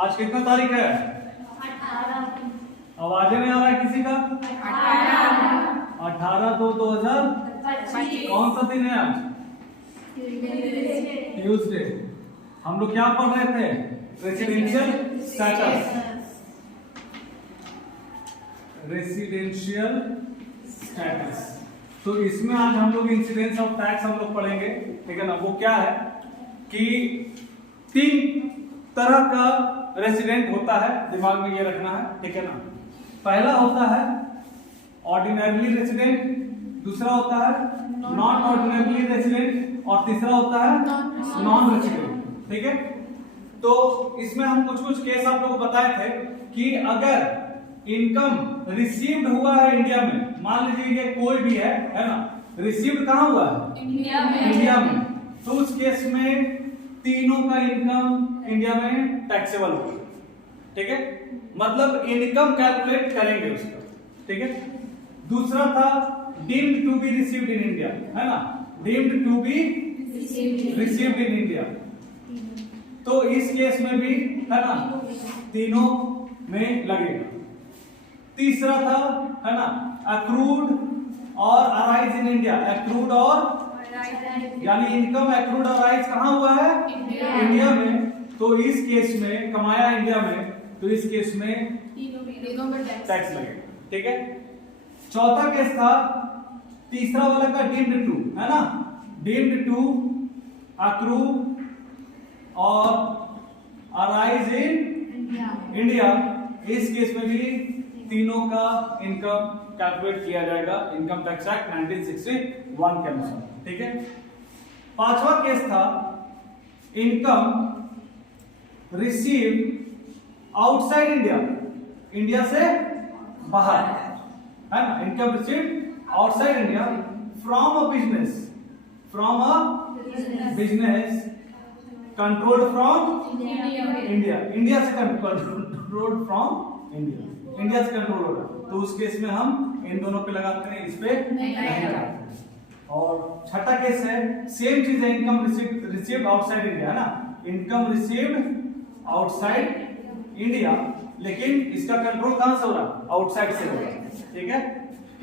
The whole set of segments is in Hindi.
आज कितना तारीख है? 18। आवाज नहीं आ रहा है किसी का? 18/2/2025। कौन सा दिन है आज? ट्यूसडे। हम लोग क्या पढ़ रहे थे? Residential status. Residential status. तो इसमें आज हम लोग इंसिडेंस ऑफ टैक्स हम लोग पढ़ेंगे, ठीक है ना। वो क्या है कि 3 तरह का रेसिडेंट होता है, दिमाग में ये रखना है, ठीक है ना। पहला होता है ऑर्डिनरी रेसिडेंट, दूसरा होता है नॉन ऑर्डिनरी रेसिडेंट और तीसरा होता है नॉन रेसिडेंट, ठीक है। तो इसमें हम कुछ केस आप लोगों को बताए थे कि अगर इनकम रिसीव्ड हुआ है इंडिया में, मान लीजिए ये कोई भी है ना, रिसीव्ड कहां हुआ है? इंडिया में। तो उस केस में तीनों का इनकम इंडिया में टैक्सेबल होगा, ठीक है। मतलब इनकम कैलकुलेट करेंगे उसका, ठीक है। दूसरा था deemed to be received in India, है ना, deemed to be received in India. तो इस केस में भी, है ना, तीनों में लगेगा। तीसरा था, है ना, अक्रूड और अराइज इन इंडिया। अक्रूड और यानी इनकम अक्रूड और अराइज कहां हुआ है? इंडिया में। तो इस केस में कमाया इंडिया में, तो इस केस में टैक्स लगेगा, ठीक है। चौथा केस था तीसरा वाला का डीम्ड टू, है ना, डीम्ड टू अक्रू और अराइज इन इंडिया। इस केस में भी तीनों का इनकम कैलकुलेट किया जाएगा इनकम टैक्स एक्ट 1961 के अनुसार, ठीक है। पांचवा केस था income received outside India, India से बाहर, है ना, income received outside India from a business, from a business controlled from India, India से कंट्रोल्ड फ्रॉम इंडिया, इंडिया से कंट्रोल हो रहा है। तो उस केस में हम इन दोनों पे लगाते हैं, इस पे नहीं लगाते। और छठा केस है सेम चीज है, इनकम रिसीव्ड आउटसाइड इंडिया, है ना, इनकम रिसीव्ड आउटसाइड इंडिया, लेकिन इसका कंट्रोल कहां से हो रहा है? आउटसाइड से हो रहा है, ठीक है।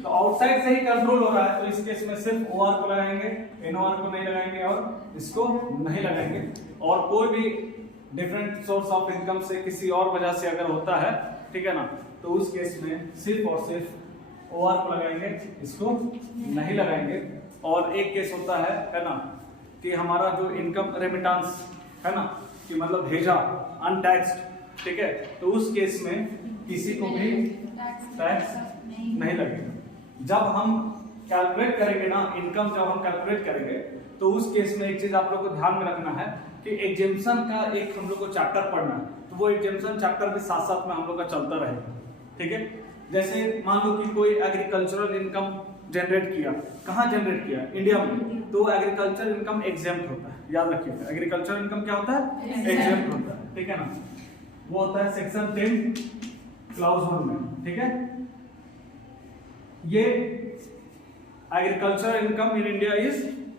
तो आउटसाइड से ही कंट्रोल हो रहा है, तो इस केस में सिर्फ ओआर को लगाएंगे, एनओआर को नहीं लगाएंगे और इसको नहीं लगाएंगे। और कोई भी डिफरेंट सोर्स ऑफ इनकम से किसी और वजह से अगर होता है, ठीक है ना, तो उस केस में सिर्फ और सिर्फ ओआर को लगाएंगे, इसको नहीं लगाएंगे। और एक केस होता है ना, कि हमारा जो इनकम रेमिटेंस है ना, कि मतलब भेजा अनटैक्स्ड, ठीक है, तो उस केस में किसी को भी टैक्स नहीं लगेगा। जब हम कैलकुलेट करेंगे ना इनकम, जब हम कैलकुलेट करेंगे तो उस केस में एक चीज आप लोग को ध्यान में रखना है कि एग्जेम्पशन का एक हम लोग को चैप्टर पढ़ना है, तो वो एग्जेम्पशन चैप्टर भी साथ साथ में हम लोग का चलता रहेगा, ठीक है। जैसे मान लो कि कोई एग्रीकल्चरल इनकम जनरेट किया, कहाँ जनरेट किया? इंडिया में, तो एग्रीकल्चर इनकम एग्जेम्प्ट होता है, याद रखिएगा। एग्रीकल्चर इनकम क्या होता है? एग्जेम्प्ट होता है, ठीक है ना। वो होता है सेक्शन 10 क्लाउज 1 में, ठीक है। ये agriculture income in India is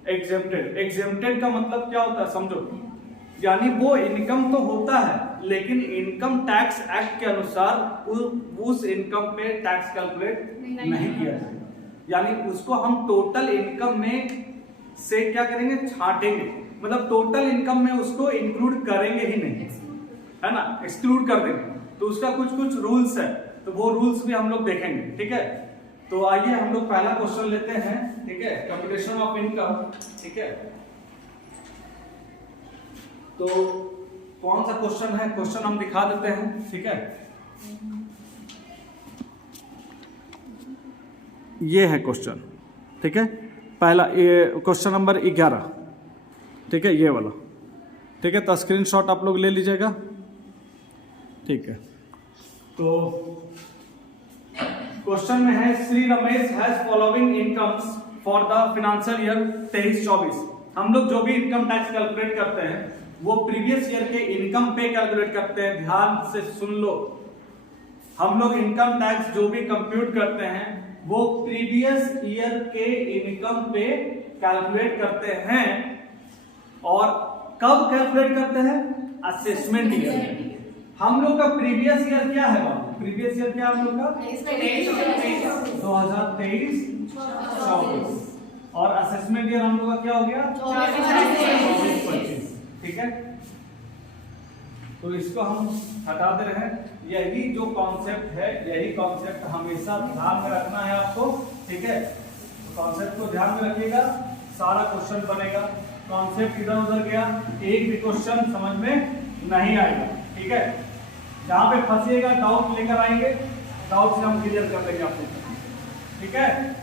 exempted. Exempted का मतलब क्या होता है समझो, यानी वो इनकम तो होता है लेकिन इनकम टैक्स एक्ट के अनुसार उस इनकम पे टैक्स कैलकुलेट नहीं किया जाएगा, यानी उसको हम टोटल इनकम में से क्या करेंगे? छांटेंगे, मतलब टोटल इनकम में उसको इंक्लूड करेंगे ही नहीं, है ना, एक्सक्लूड कर देंगे। तो उसका कुछ रूल्स है, तो वो रूल्स भी हम लोग देखेंगे, ठीक है। तो आइए हम लोग पहला क्वेश्चन लेते हैं, ठीक है, कंप्यूटेशन ऑफ इनकम, ठीक है। तो कौन सा क्वेश्चन है? क्वेश्चन हम दिखा देते हैं, ठीक है। ये है क्वेश्चन, ठीक है। पहला ये क्वेश्चन नंबर 11, ठीक है, ये वाला, ठीक है। तो स्क्रीनशॉट आप लोग ले लीजिएगा, ठीक है। तो क्वेश्चन में है Shri Ramesh has following incomes for the financial year 23-24। हम लोग जो भी इनकम टैक्स कैलकुलेट करते हैं वो प्रीवियस ईयर के इनकम पे कैलकुलेट करते हैं। ध्यान से सुन लो, हम लोग इनकम टैक्स जो भी कंप्यूट करते हैं वो प्रीवियस ईयर के इनकम पे कैलकुलेट करते हैं। और कब कैलकुलेट करते हैं? असेसमेंट ईयर में। हम लोग का प्रीवियस ईयर क्या है बाबू? प्रीवियस ईयर क्या हम लोग का 2023-24 और असेसमेंट ईयर हम लोग का क्या हो गया 24-25। ठीक है, तो इसको हम हटा दे रहे हैं। यही जो कॉन्सेप्ट है, यही कॉन्सेप्ट हमेशा ध्यान में रखना है आपको। ठीक है, तो कॉन्सेप्ट को ध्यान में रखिएगा, सारा क्वेश्चन बनेगा। कॉन्सेप्ट इधर उधर गया, एक भी क्वेश्चन समझ में नहीं आएगा। ठीक है, जहां पे फंसिएगा डाउट लेकर आएंगे, डाउट से हम क्लियर कर देंगे आपको। ठीक है,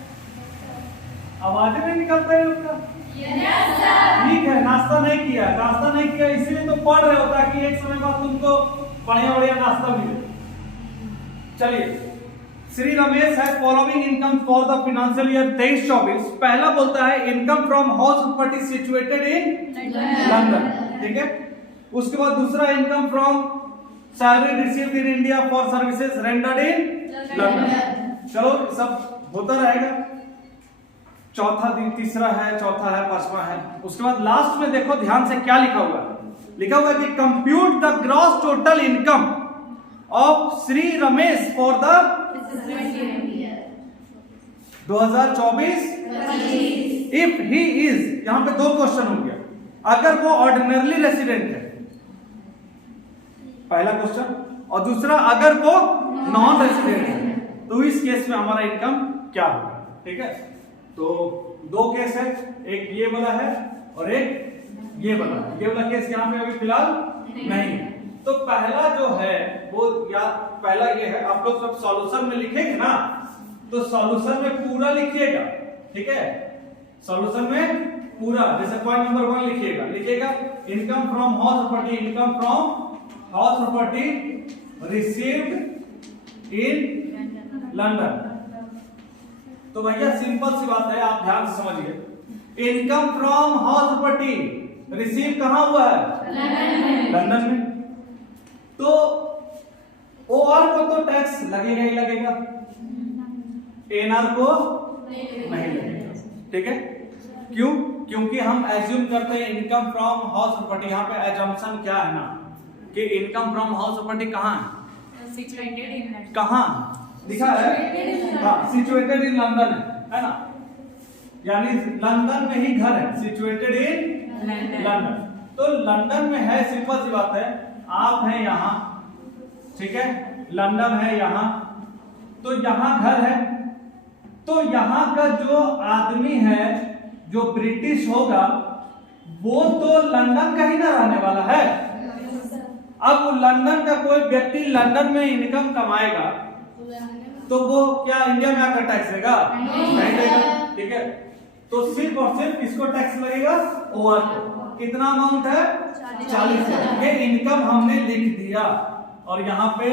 आवाज नहीं निकलता है उसका? ठीक है, नाश्ता नहीं किया, नाश्ता नहीं किया इसीलिए तो पढ़ रहे हो ताकि एक समय बाद तुमको बढ़िया बढ़िया नाश्ता मिले। चलिए, श्री रमेश है following income for the financial year 23-24। पहला बोलता है income from house property situated in London. ठीक है, उसके बाद दूसरा income from salary received in India for services rendered in London. चलो सब होता रहेगा। चौथा तीसरा है, चौथा है, पांचवा है। उसके बाद लास्ट में देखो ध्यान से क्या लिखा हुआ है। लिखा हुआ है कि compute the gross total income of Shri Ramesh for the 2024 if he is, यहां पे दो क्वेश्चन हो गया, अगर वो ऑर्डिनरली रेसिडेंट है, पहला क्वेश्चन, और दूसरा अगर वो नॉन रेसिडेंट है, तो इस केस में हमारा इनकम क्या होगा। ठीक है, तो दो केस है, एक ये वाला है और एक ये वाला है। ये वाला केस यहाँ पे अभी फिलहाल नहीं है। तो पहला जो है वो या पहला ये है, आप लोग सब सॉल्यूशन में लिखेंगे ना, तो सॉल्यूशन में पूरा लिखिएगा। ठीक है, सॉल्यूशन में पूरा, जैसे पॉइंट नंबर 1 लिखिएगा income from house property, income from house property received in London. तो भैया सिंपल सी बात है, आप ध्यान से समझिए। Income from house property receive कहां हुआ है? लंदन में। तो ओआर को तो टैक्स लगेगा ही लगेगा, एनआर को नहीं लगेगा। ठीक है, क्यों? क्योंकि हम एज्यूम करते हैं इनकम फ्रॉम हाउस प्रॉपर्टी, यहाँ पे एजम्पशन क्या है ना कि इनकम फ्रॉम हाउस प्रॉपर्टी कहां है? सिचुएटेड इन, कहां लिखा है? हाँ, सिचुएटेड इन लंदन है ना, यानी लंदन में ही घर है, सिचुएटेड इन लंदन। तो लंदन में है, सिंपल सी बात है, आप हैं यहां, ठीक है, लंदन है यहां, तो यहां घर है, तो यहां का जो आदमी है जो ब्रिटिश होगा वो तो लंदन का ही ना रहने वाला है। अब लंदन का कोई व्यक्ति लंदन में इनकम कमाएगा तो वो क्या इंडिया में आकर टैक्स देगा? नहीं देगा। ठीक है, तो सिर्फ और सिर्फ किसको टैक्स लगेगा? ओवर को। कितना अमाउंट है? 40,000। ये इनकम हमने लिख दिया और यहाँ पे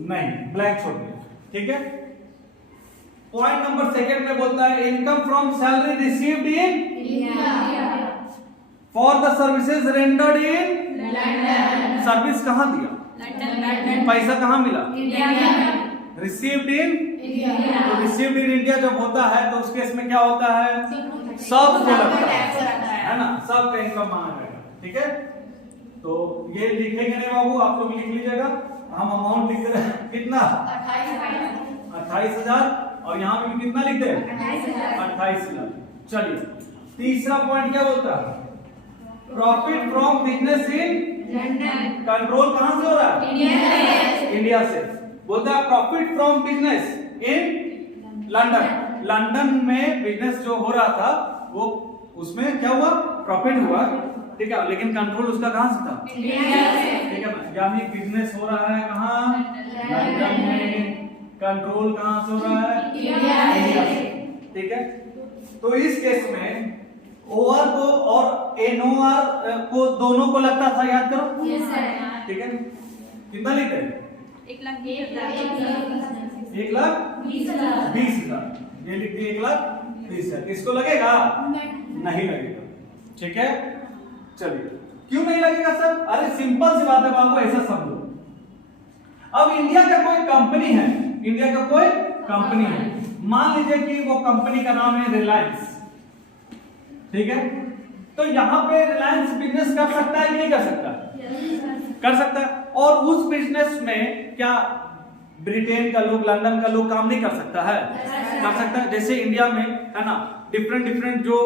नहीं, ब्लैंक छोड़ दिया। ठीक है, पॉइंट नंबर 2 में बोलता है income from salary received in for the services rendered in London. Service कहां दिया? लंदन। पैसा कहां मिला? इंडिया में। Received in India. तो रिसीव्ड इन इंडिया जब होता है तो उस केस में क्या होता है? सबको लगता है ना, सबका इनकम माना जाएगा। ठीक है, तो ये लिखेंगे नहीं बाबू, आप लोग लिख लीजिएगा। हम अमाउंट लिख रहे हैं कितना? 28,000 और यहाँ पे कितना लिख दे? 28,000। चलिए, तीसरा पॉइंट क्या बोलता है? Profit from business in London. Control कहां से हो रहा है? इंडिया से। बोलता है profit from business in London. London में बिजनेस जो हो रहा था वो उसमें क्या हुआ? प्रॉफिट हुआ। ठीक है, लेकिन कंट्रोल उसका कहां से था? इंडिया से। ठीक है, यानी बिजनेस हो रहा है कहां? लंदन में। कंट्रोल कहां से हो रहा है? इंडिया से। ठीक है, तो इस केस में ओआर को और एनओआर को दोनों को लगता था, याद करो। Yes sir. ठीक है, कितना लिखते हैं? 1,20,000। ये लिख दिए 1,20,000। इसको लगेगा? नहीं लगेगा। ठीक है, चलिए, क्यों नहीं लगेगा सर? अरे सिंपल सी बात है बाबू, ऐसा समझो। अब इंडिया का कोई कंपनी है, इंडिया का कोई कंपनी है, मान लीजिए कि वो कंपनी का नाम है रिलायंस। ठीक है, तो यहां पे रिलायंस बिजनेस कर सकता है कि नहीं कर सकता? कर सकता है। और उस बिजनेस में क्या ब्रिटेन का लोग, लंदन का लोग काम नहीं कर सकता है? कर सकता है। जैसे इंडिया में है ना, डिफरेंट जो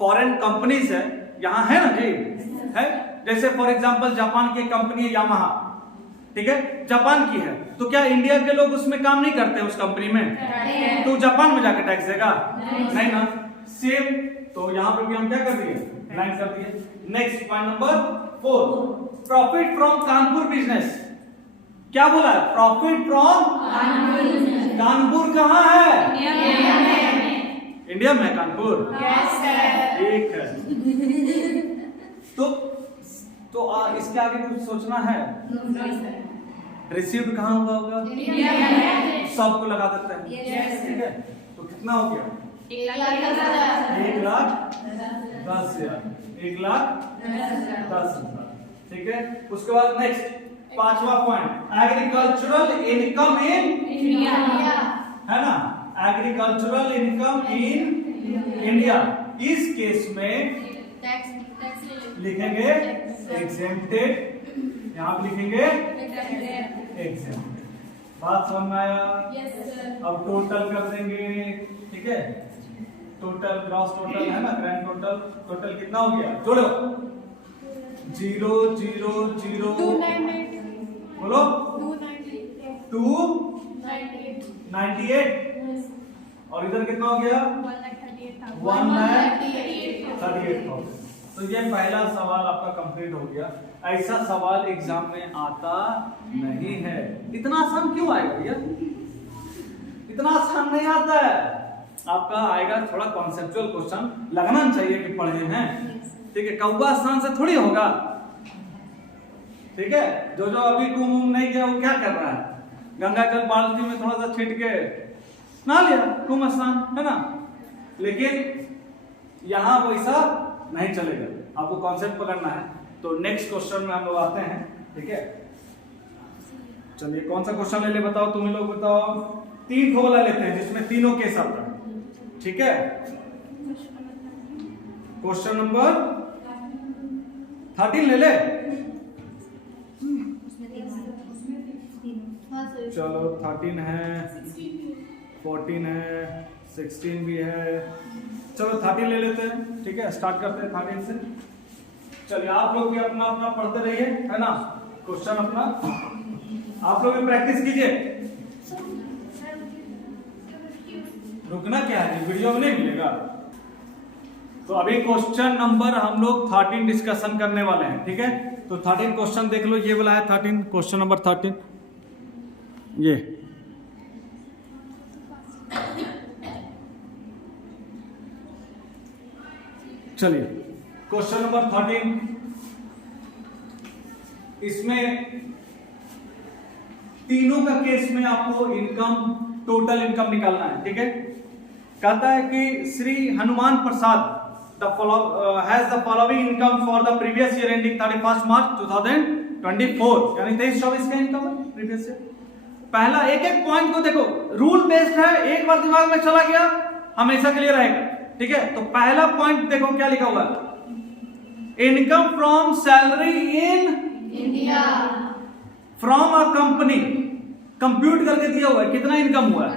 फॉरेन कंपनीज है यहाँ है ना जी, है। जैसे फॉर एग्जांपल जापान की कंपनी है यामाहा, ठीक है, जापान की है, तो क्या इंडिया के लोग उसमें काम नहीं करते उस कंपनी में? तो जापान में जाकर टैक्स देगा? नहीं ना। सेम, तो यहाँ पे भी हम क्या कर दिए, ब्लैंक कर दिए। Next point number 4, profit from Kanpur business. क्या बोला है? प्रॉफिट फ्रॉम कानपुर कहाँ है? इंडिया में कानपुर, ठीक है। तो इसके आगे कुछ सोचना है? रिसीव्ड कहाँ हुआ होगा? सबको लगा देते हैं, ठीक है। तो कितना हो गया? 1,10,000, 1,10,000, ठीक है। उसके बाद नेक्स्ट 5वां point, agricultural income in India, है ना, एग्रीकल्चरल इनकम इन इंडिया। इस केस में लिखेंगे एग्जेम्प्टेड, यहाँ पे लिखेंगे एग्जेम्प्टेड। बात समझ में आया? अब टोटल कर देंगे, ठीक है। टोटल, ग्रॉस टोटल है ना, ग्रैंड टोटल, टोटल कितना हो गया? जोड़ो, 0 0 0, बोलो 298, और इधर कितना हो गया? 1,38,000। तो ये पहला सवाल आपका कंप्लीट हो गया। ऐसा सवाल एग्जाम में आता नहीं है। इतना आसान क्यों आएगा भैया? इतना आसान नहीं आता है। आपका आएगा थोड़ा कॉन्सेप्चुअल क्वेश्चन, लगना चाहिए कि पढ़े हैं, ठीक है। कौवा आसान से थोड़ी होगा, ठीक है। जो अभी कुम नहीं किया वो क्या कर रहा है? गंगा जल बाल्टी में थोड़ा सा छीट के नहा लिया, कुम स्नान, है ना। लेकिन यहां वैसा नहीं चलेगा, आपको कॉन्सेप्ट पकड़ना है। तो नेक्स्ट क्वेश्चन में हम लोग आते हैं, ठीक है। चलिए कौन सा क्वेश्चन ले ले बताओ, तुम लोग बताओ। 3 ठो वाला लेते हैं जिसमें तीनों केस आता है, ठीक है। क्वेश्चन नंबर 13 ले ले। चलो 13 है, 14 है, 16 भी है। चलो 13 ले लेते हैं, ठीक है। स्टार्ट करते हैं 13 से। चलिए आप लोग भी अपना अपना पढ़ते रहिए, है ना। क्वेश्चन अपना आप लोग भी प्रैक्टिस कीजिए। रुकना क्या है, वीडियो में नहीं मिलेगा। तो अभी क्वेश्चन नंबर हम लोग 13 डिस्कशन करने वाले हैं, ठीक है। तो 13 क्वेश्चन देख लो, ये वाला है 13, क्वेश्चन नंबर 13 ये। चलिए क्वेश्चन नंबर 13, इसमें तीनों का केस में आपको इनकम, टोटल इनकम निकालना है, ठीक है। कहता है कि Shri Hanuman Prasad has the following income for the previous year ending 31st March 2024, यानी 23-24 का इनकम है प्रीवियस ईयर। पहला एक एक पॉइंट को देखो, रूल बेस्ड है, एक बार दिमाग में चला गया हमेशा के लिए रहेगा, ठीक है। तो पहला पॉइंट देखो क्या लिखा हुआ है, income from salary in India from a company. Compute करके दिया हुआ है कितना इनकम हुआ है,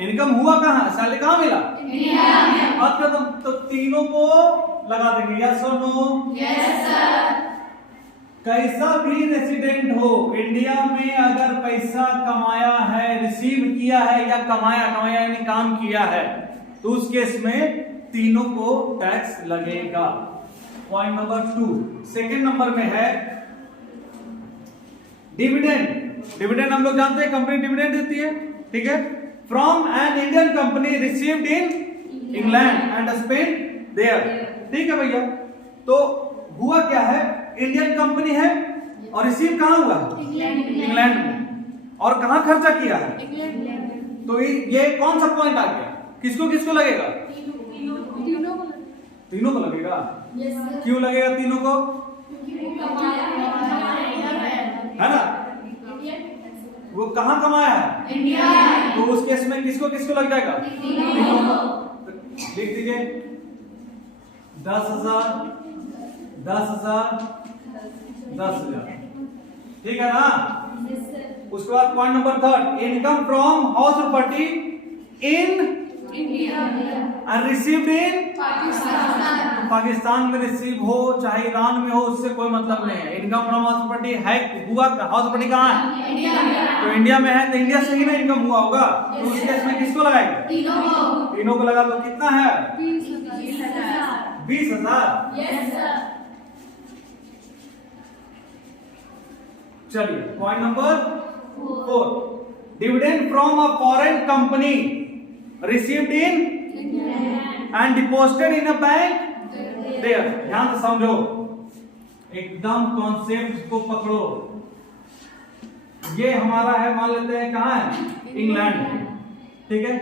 इनकम हुआ कहां, सैलरी कहां मिला, इंडिया में। बात खत्म। तो तीनों को लगा देंगे, यस और नो, यस सर। कैसा भी रेसिडेंट हो इंडिया में, अगर पैसा कमाया है, रिसीव किया है, या कमाया यानी काम किया है, तो उस केस में तीनों को टैक्स लगेगा। Point number 2। सेकेंड नंबर में है डिविडेंड। डिविडेंड हम लोग जानते हैं, कंपनी डिविडेंड देती है, ठीक है। From an Indian company received in England and spend there, ठीक है भैया। तो हुआ क्या है, इंडियन कंपनी है और रिसीव कहां हुआ है, इंग्लैंड में, और कहां खर्चा किया है, तो ये कौन सा पॉइंट आ गया, किसको किसको लगेगा, तीनों को लगेगा। क्यों लगेगा तीनों को, है ना, वो कहां कमाया है, इंडिया में। तो उस केस में किसको किसको लग जाएगा, तीनों को। लिख दीजिए 10,000 10,000 10,000, ठीक है ना। Yes, sir. उसके बाद point number 3, income from house property in India. and received in Pakistan. Pakistan में रिसीव हो चाहे ईरान में हो, उससे कोई मतलब नहीं है। इनकम फ्रॉम हाउस प्रॉपर्टी है, हुआ हाउस प्रॉपर्टी कहाँ है? India. तो इंडिया में है, तो इंडिया से ही ना इनकम हुआ होगा। तो उस केस में किसको लगाएंगे? तीनों को लगा। तो कितना है? 20,000। Yes, sir. चलिए point number 4, dividend from a foreign company received in and deposited in a bank there. ध्यान से समझो, एकदम कॉन्सेप्ट को पकड़ो। ये हमारा है, मान लेते हैं कहाँ है? इंग्लैंड। ठीक है,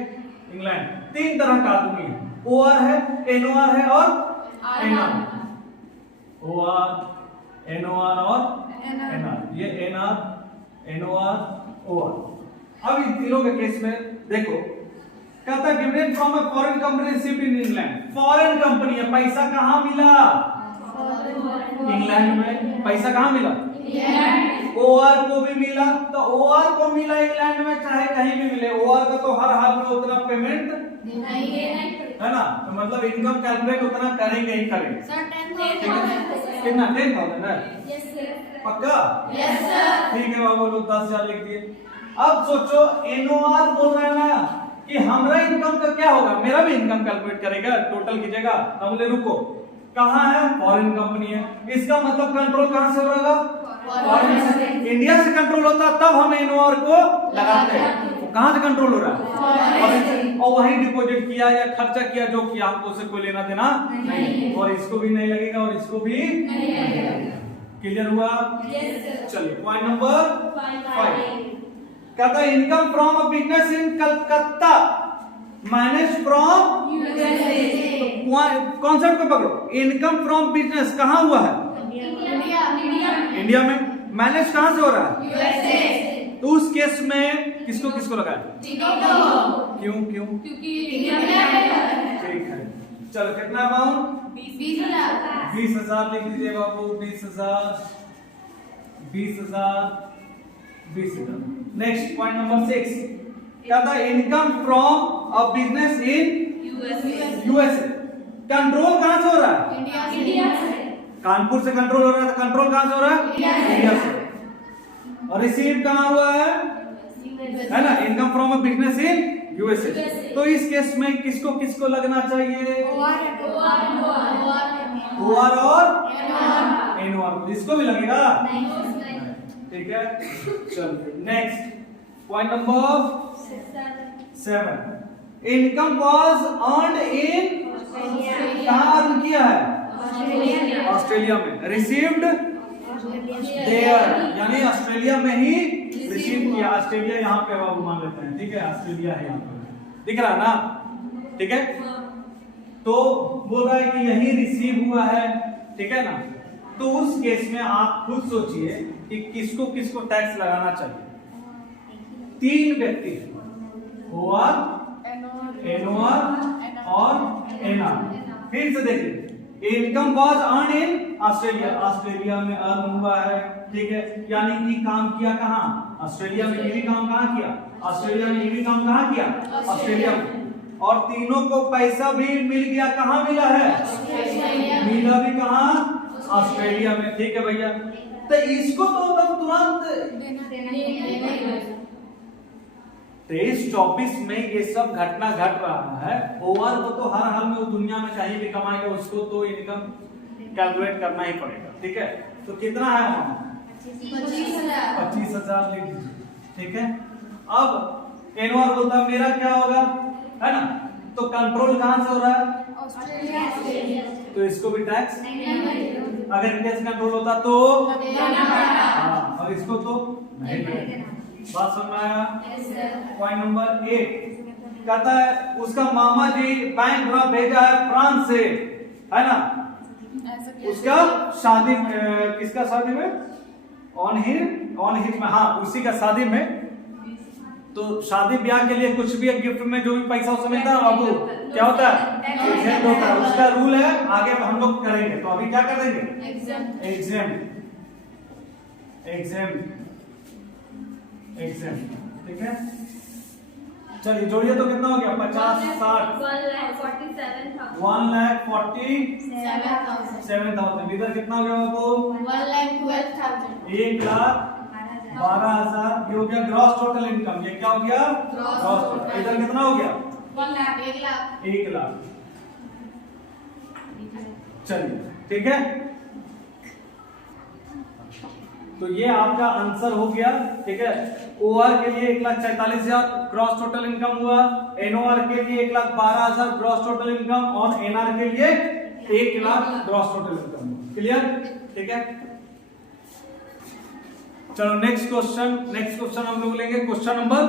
इंग्लैंड। 3 तरह का आदमी है, ओआर है, एनओआर है और एनआर। ओआर, एनओआर और एनआर। ये एनआर, एनओआर, ओआर। अब इन तीनों के केस में देखो, कहता है dividend from a foreign company received in England. Foreign company है, पैसा कहाँ मिला? इंग्लैंड में। पैसा कहाँ मिला? ओआर को भी मिला। तो ओआर को मिला इंग्लैंड में, चाहे कहीं भी मिले, ओआर का तो हर हाल में उतना पेमेंट है ना। तो मतलब इनकम कैलकुलेट उतना करेंगे ही करेंगे। कितना? 10,000 है पक्का? ठीक है बाबू, लोग 10,000 लिख दिए। अब सोचो, एनओआर बोल रहा है ना कि हमारा इनकम का क्या होगा, मेरा भी इनकम कैलकुलेट करेगा, टोटल कीजिएगा। हम बोले रुको, कहाँ है? फॉरेन कंपनी है। इसका मतलब कंट्रोल कहाँ से हो रहा है? फॉरेन से। इंडिया से कंट्रोल होता तब हम एनओआर को लगाते हैं। कहाँ से कंट्रोल हो रहा है? फॉरेन से। और वही डिपॉजिट किया या खर्चा किया जो किया, हमको उससे कोई लेना देना नहीं। और इसको भी नहीं लगेगा और इसको भी नहीं लगेगा। क्लियर हुआ? चलिए पॉइंट नंबर 5, कहता है income from a business in Calcutta manage from concept को पकड़ो। इनकम फ्रॉम बिजनेस कहाँ हुआ है? इंडिया में। मैनेज कहाँ से हो रहा है? तो उस केस में किसको किसको लगाए? क्यों क्यों? ठीक है, चलो कितना अमाउंट? 20,000 लिख दीजिए बाबू। 20,000, 20,000, 20,000। नेक्स्ट पॉइंट नंबर 6, क्या था? Income from a business in USA. Control कहां से हो रहा है? इंडिया से। कानपुर से कंट्रोल हो रहा है, तो कंट्रोल कहां से हो रहा है? इंडिया से। और रिसीव कहां हुआ है ना? Income from a business in USA. तो इस केस में किसको किसको लगना चाहिए? ओआर और एनओआर। इसको भी लगेगा? ठीक है, चलिए next point number 7, income was earned in, कहाँ अर्न किया है? ऑस्ट्रेलिया में। रिसीव्ड देयर, यानी ऑस्ट्रेलिया में ही रिसीव किया। ऑस्ट्रेलिया यहाँ पे बाबू मान लेते हैं, ठीक है, ऑस्ट्रेलिया है यहाँ पे, दिख रहा ना? ठीक है, तो बोल रहा है कि यही रिसीव हुआ है, ठीक है ना। तो उस केस में आप खुद सोचिए कि किसको किसको टैक्स लगाना चाहिए। 3 व्यक्ति, ओआर, एनओआर और एनआर। फिर से देखिए, income was earn in Australia, Australia में अर्न हुआ है, ठीक है, यानी ये काम किया कहाँ? ऑस्ट्रेलिया में। ये भी काम कहाँ किया? ऑस्ट्रेलिया में। ये भी काम कहाँ किया? ऑस्ट्रेलिया में। और तीनों को पैसा भी मिल गया, कहाँ मिला है? मिला भी कहाँ? ऑस्ट्रेलिया में। ठीक है भैया, तो इसको तो तब तुरंत 23-24 में ये सब घटना घट रहा है। ओवर को तो हर हाल में दुनिया में कहीं भी कमाएगा, उसको तो इनकम कैलकुलेट करना ही पड़ेगा। ठीक है, तो कितना है? 25,000 लिख दीजिए। ठीक है, अब एनओआर बोलता है मेरा क्या होगा, है ना? तो कंट्रोल कहां से हो रहा है? ऑस्ट्रेलिया। तो इसको भी टैक्स, अगर इंडिया से कंट्रोल होता तो हाँ, और इसको तो नहीं मिलेगा। बात समझ में आया? पॉइंट नंबर 8 कहता है उसका मामा जी बैंक ड्राफ्ट भेजा है फ्रांस से, है ना? उसका शादी, किसका शादी में? ऑन हिट में, हाँ उसी का शादी में। तो शादी ब्याह के लिए कुछ भी गिफ्ट में जो भी पैसा उसमें मिलता है बाबू, क्या होता है? एग्जेम्प्ट होता है। उसका रूल है, आगे हम लोग करेंगे। तो अभी क्या कर देंगे? एग्जेम्प्ट। एग्जाम, ठीक है। चलिए जोड़िए तो कितना हो गया 50 60 1,47,000। इधर कितना हो गया आपको 1,12,000। ये हो गया ग्रॉस टोटल इनकम। ये क्या हो गया ग्रॉस टोटल। इधर कितना हो गया 1,00,000। चलिए ठीक है, तो ये आपका आंसर हो गया, ठीक है। ओआर के लिए 1,44,000 ग्रॉस टोटल इनकम हुआ, एनओआर के लिए 1,12,000 ग्रॉस टोटल इनकम और एनआर के लिए 1,00,000 ग्रॉस टोटल इनकम। क्लियर, ठीक है। चलो नेक्स्ट क्वेश्चन हम लोग लेंगे क्वेश्चन नंबर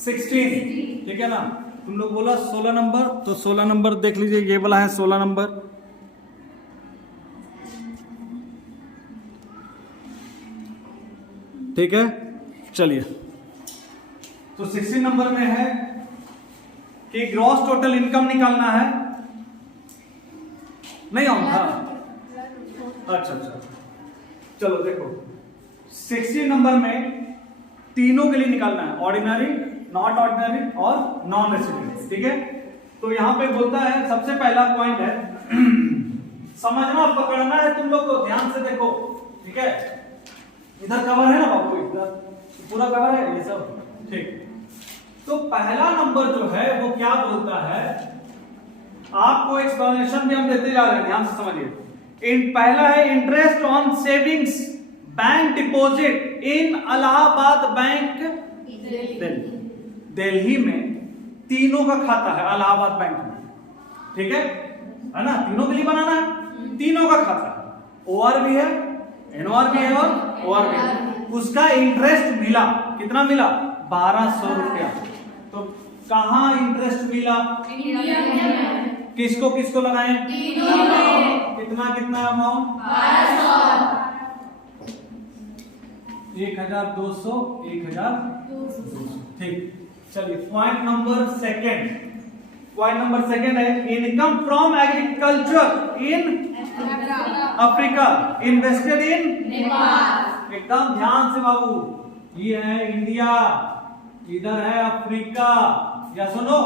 16, ठीक है ना। तुम लोग बोला 16 नंबर, तो 16 नंबर देख लीजिए, ये वाला है 16 नंबर। ठीक है, चलिए तो 16 नंबर में है कि ग्रॉस टोटल इनकम निकालना है। नहीं आऊंगा, अच्छा, चलो देखो 16 नंबर में तीनों के लिए निकालना है, ऑर्डिनरी, नॉट ऑर्डिनरी और नॉन रेसिडेंट, ठीक है। तो यहां पे बोलता है, सबसे पहला पॉइंट है समझना, पकड़ना है तुम लोग को, ध्यान से देखो, ठीक है। इधर कवर है ना बाबू, इधर पूरा कवर है ये सब, ठीक। तो पहला नंबर जो है वो क्या बोलता है, आपको एक्सप्लेनेशन भी हम देते जा रहे हैं, ध्यान से समझिए। पहला है interest on savings bank deposit in Allahabad bank Delhi में। तीनों का खाता है इलाहाबाद बैंक में, ठीक है ना। तीनों के लिए बनाना है, तीनों का खाता है, ओआर भी है, एनओआर भी है और ओआर भी है। उसका इंटरेस्ट मिला, कितना मिला 1,200 रुपया। तो कहां इंटरेस्ट मिला, किसको किसको लगाएं, कितना कितना अमाउंट 1,200 1,200, ठीक। चलिए पॉइंट नंबर सेकंड है income from agriculture in Africa invested in Nepal. एकदम ध्यान से बाबू, ये है इंडिया, इधर है अफ्रीका, या सुनो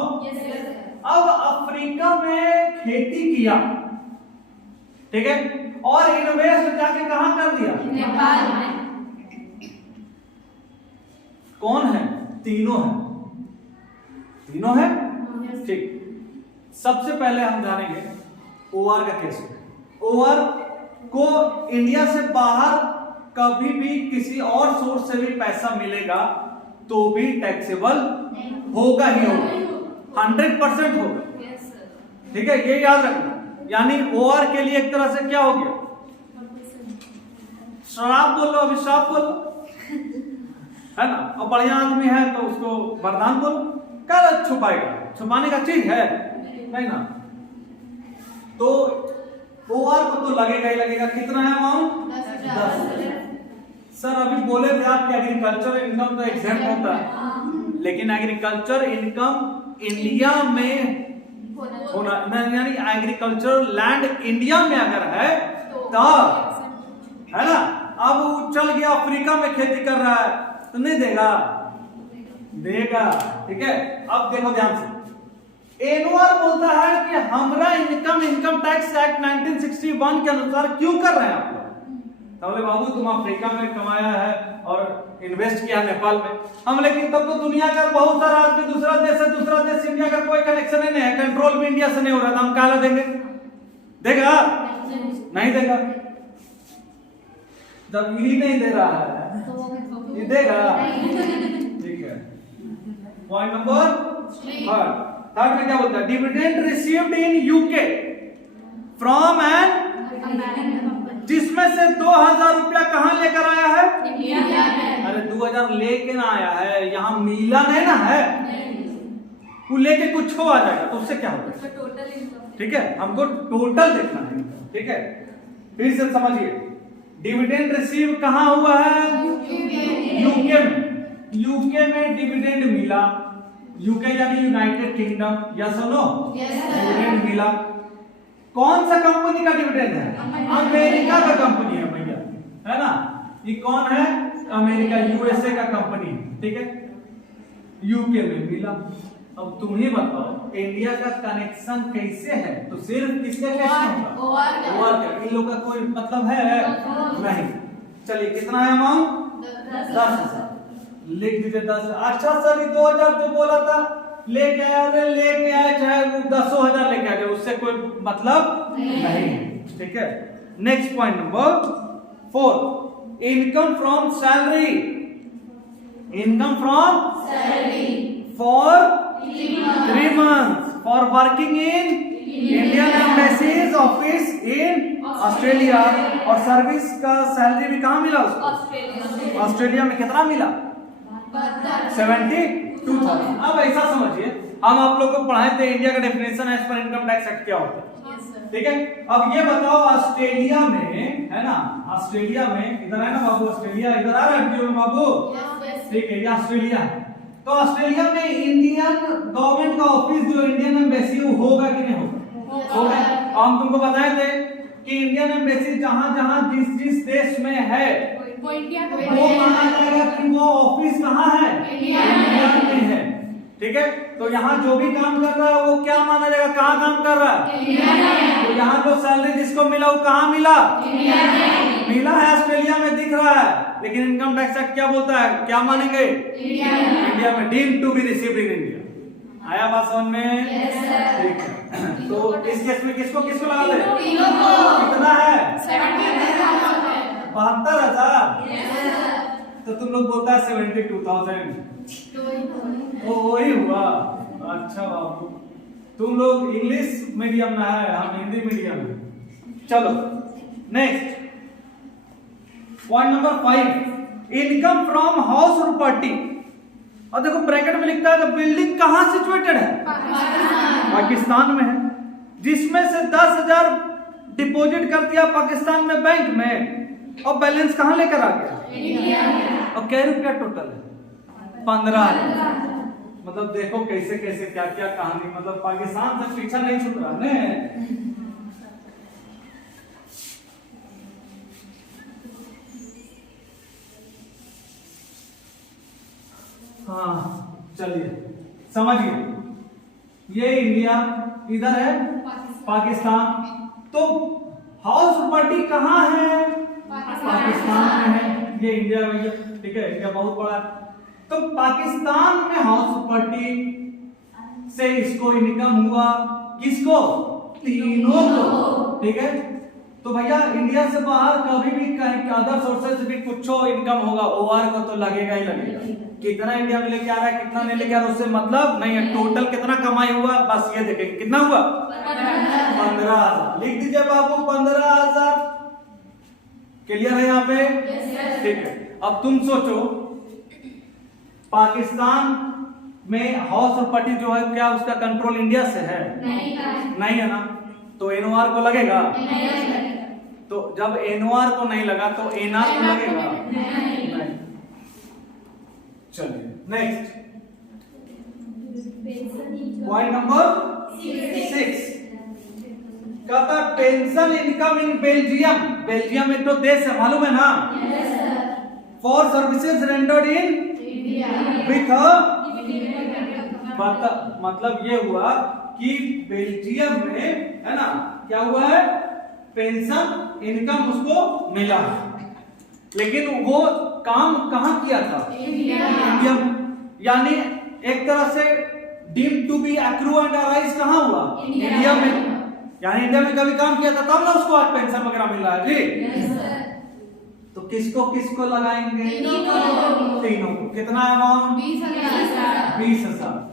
अब अफ्रीका में खेती किया, ठीक है, और इन्वेस्ट जाके कहां कर दिया नेपाल में। कौन है, तीनों है, ठीक। सबसे पहले हम जानेंगे ओआर का केस। ओआर को इंडिया से बाहर कभी भी किसी और सोर्स से भी पैसा मिलेगा तो भी टैक्सेबल होगा ही होगा, 100% होगा, ठीक है, ये याद रखना। यानी ओआर के लिए एक तरह से क्या हो गया, श्राप बोलो, अभिशाप बोलो, है ना। और बढ़िया आदमी है तो उसको वरदान बोलो, क्या छुपाएगा, छुपाने का चीज है नहीं ना। तो ओआर को तो लगेगा ही लगेगा। कितना है अमाउंट 10। सर अभी बोले थे आप कि एग्रीकल्चर इनकम तो एग्जेम्प्ट होता है, लेकिन एग्रीकल्चर इनकम इंडिया में होना, यानी एग्रीकल्चर लैंड इंडिया में अगर है तब, है ना। अब वो चल गया अफ्रीका में खेती कर रहा है तो नहीं देगा, ठीक है। अब देखो ध्यान से, एनओआर बोलता है कि हमारा इनकम टैक्स एक्ट 1961 के अनुसार क्यों कर रहे हैं आप लोग। बोले बाबू तुम अफ्रीका में कमाया है और इन्वेस्ट किया नेपाल में, हम लेकिन तब तो दुनिया का बहुत सारा आदमी दूसरा देश इंडिया का कोई कनेक्शन ही नहीं है, कंट्रोल भी इंडिया से नहीं हो रहा था, हम काला देंगे, देगा नहीं देगा। जब यही नहीं दे रहा है ये देगा, ठीक है। पॉइंट नंबर थर्ड में क्या बोलता है, dividend received in UK from an, जिसमें से 2,000 रुपया कहां लेकर आया है इंडिया में। अरे 2,000 लेके ना आया है, यहां मिला नहीं ना है, वो लेके कुछ हो आ जाएगा तो उससे क्या होगा, ठीक है। हमको टोटल देखना है, ठीक है। फिर से समझिए, डिविडेंड रिसीव कहां हुआ है यूके में डिविडेंड मिला, यूके यानी यूनाइटेड किंगडम, यस और नो, डिविडेंड मिला। कौन सा कंपनी का डिविडेंड है, अमेरिका का कंपनी है भैया, है ना। ये कौन है? अमेरिका, यूएसए का कंपनी है, ठीक है, यूके में मिला। अब तुम ही बताओ इंडिया का कनेक्शन कैसे है? तो सिर्फ किसके कनेक्शन होगा? ओवर का। इन लोग का कोई मतलब है? नहीं। चलिए कितना है अमाउंट? 10,000 लिख दीजिए। 10। अच्छा सर ये 2000 जो बोला था लेके आए चाहे वो 10,000 लेके आ जाए, उससे कोई मतलब नहीं, ठीक है। Next point number 4, income from salary. Income from for 3 months for working in Indian embassies office in Australia. और सर्विस का सैलरी भी कहाँ मिला उसको? ऑस्ट्रेलिया में। कितना मिला? 72,000। अब ऐसा समझिए, हम आप लोग को पढ़ाए थे इंडिया का definition as per income tax act क्या होता है, ठीक है। अब ये बताओ ऑस्ट्रेलिया में है ना, ऑस्ट्रेलिया में इधर है ना बाबू, ऑस्ट्रेलिया इधर आ रहा है वीडियो में बाबू, ठीक है, ये ऑस्ट्रेलिया है। तो ऑस्ट्रेलिया में इंडियन गवर्नमेंट का ऑफिस जो इंडियन एम्बेसी होगा कि नहीं होगा? होगा। हम तुमको बताए थे कि इंडियन एम्बेसी जहां जहां जिस देश में है वो माना जाएगा कि वो ऑफिस कहाँ है? इंडिया में है, ठीक है। तो यहाँ जो भी काम कर रहा है वो क्या माना जाएगा? कहाँ काम कर रहा है? तो यहाँ तो सैलरी जिसको मिला वो कहाँ मिला? मिला है ऑस्ट्रेलिया में, दिख रहा है। लेकिन इनकम टैक्स एक्ट क्या बोलता है? क्या मानेंगे? इंडिया में। Deemed to be received in India. आया बात समझ में? ठीक है। तो इस केस में किसको किसको लगा दे? कितना है? 72,000। तो तुम लोग बोलता है 72,000, वो वही हुआ। अच्छा बाबू, तुम लोग इंग्लिश मीडियम में है, हम हिंदी मीडियम में। चलो next point number 5, income from house property. और देखो ब्रैकेट में लिखता है बिल्डिंग कहाँ सिचुएटेड है? पाकिस्तान में है, जिसमें से 10,000 डिपॉजिट कर दिया पाकिस्तान में बैंक में, और बैलेंस कहाँ लेकर आ गया? और क्या रुपया टोटल है? 15,000। मतलब देखो कैसे कैसे क्या क्या कहानी, मतलब पाकिस्तान से पीछा नहीं छूट रहा ने। हाँ चलिए समझिए, ये इंडिया इधर है पाकिस्तान, तो हाउस प्रॉपर्टी कहाँ है? पाकिस्तान में है। ये इंडिया में, ठीक है, इंडिया बहुत बड़ा है। तो पाकिस्तान में हाउस प्रॉपर्टी से इसको इनकम हुआ, किसको? तीनों को, ठीक है। तो भैया इंडिया से बाहर कभी भी कहीं अदर सोर्सेज से भी कुछ इनकम होगा, ओआर को तो लगेगा ही लगेगा। कितना इंडिया में लेके आ रहा है कितना नहीं लेके आ रहा है उससे मतलब नहीं है, टोटल कितना कमाई हुआ बस ये देखेंगे। कितना हुआ? 15,000। लिख दीजिए बाबू 15,000। क्लियर है यहाँ पे? ठीक है। अब तुम सोचो पाकिस्तान में हाउस प्रॉपर्टी जो है क्या उसका कंट्रोल इंडिया से है? नहीं है ना, तो एनओआर को लगेगा? तो जब एनओआर को नहीं लगा तो एनआर को लगेगा? नहीं। चलिए नेक्स्ट पॉइंट नंबर 6 कहता pension income in Belgium. Belgium एक तो देश है, मालूम है ना? For services rendered in with मतलब ये हुआ कि बेल्जियम में है ना क्या हुआ है? पेंशन इनकम उसको मिला, लेकिन वो काम कहाँ किया था? इंडिया। यानी एक तरह से deemed to be accrue and arise कहाँ हुआ? इंडिया में। यानी इंडिया में कभी काम किया था तब ना उसको आज पेंशन वगैरह मिल रहा है जी। तो किसको किसको लगाएंगे? तीनों को। कितना अमाउंट? 20,000।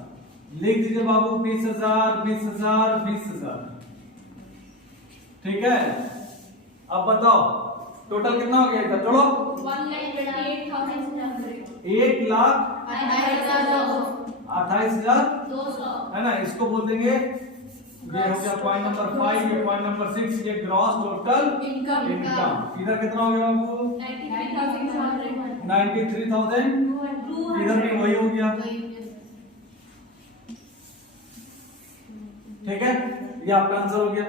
लिख दीजिए बाबू 20,000 20,000 20,000, ठीक है। अब बताओ टोटल कितना हो गया? इधर जोड़ो 1,28,200 है ना, इसको बोल देंगे। ये हो गया पॉइंट नंबर 5, ये पॉइंट नंबर 6, ये ग्रॉस टोटल इनकम। इधर कितना हो गया बाबू? 93,000। इधर भी वही हो गया, ठीक है। ये आपका आंसर हो गया।